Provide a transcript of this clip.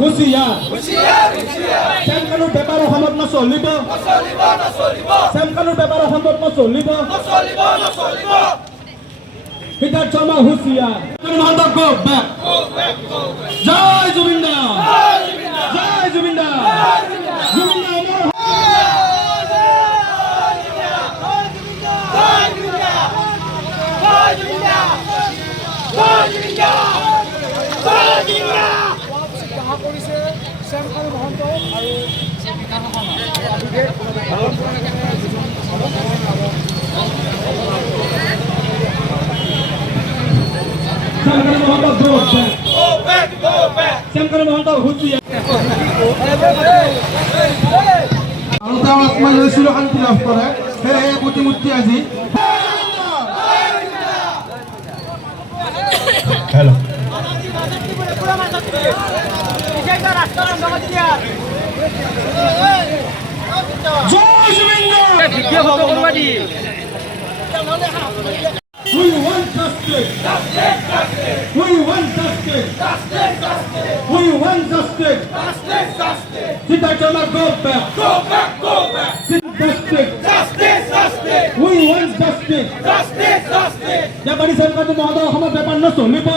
হুঁশিয়ার শ্যামকানুর ব্যাপার অসমত নচলিব শ্যামকানুর ব্যাপার অসমত নচলিব সিদ্ধাৰ্থ শৰ্মা হুঁশিয়াৰ মহন্ত গো বেক জয় জুবিন দা জয় জুবিন দা জুবিন দা শ্যামকানু মহন্ত আৰু শ্যামকানু মহন্ত গো বেক শ্যামকানু মহন্ত হুঁশিয়াৰ আৰু তেওঁ আত্মজয় চিৰশান্তি লাভ কৰে সেয়েহে প্ৰতিমূৰ্তি আজি হেল্ল' জয় জুবিন দা ভিডিঅ' ফটো কৰিব দি We want justice. We want justice. We want justice. Siddharth Sharma, go back. Justice. We want justice. Jabari Samkanu Mohada Ahmad Bepan no solibo.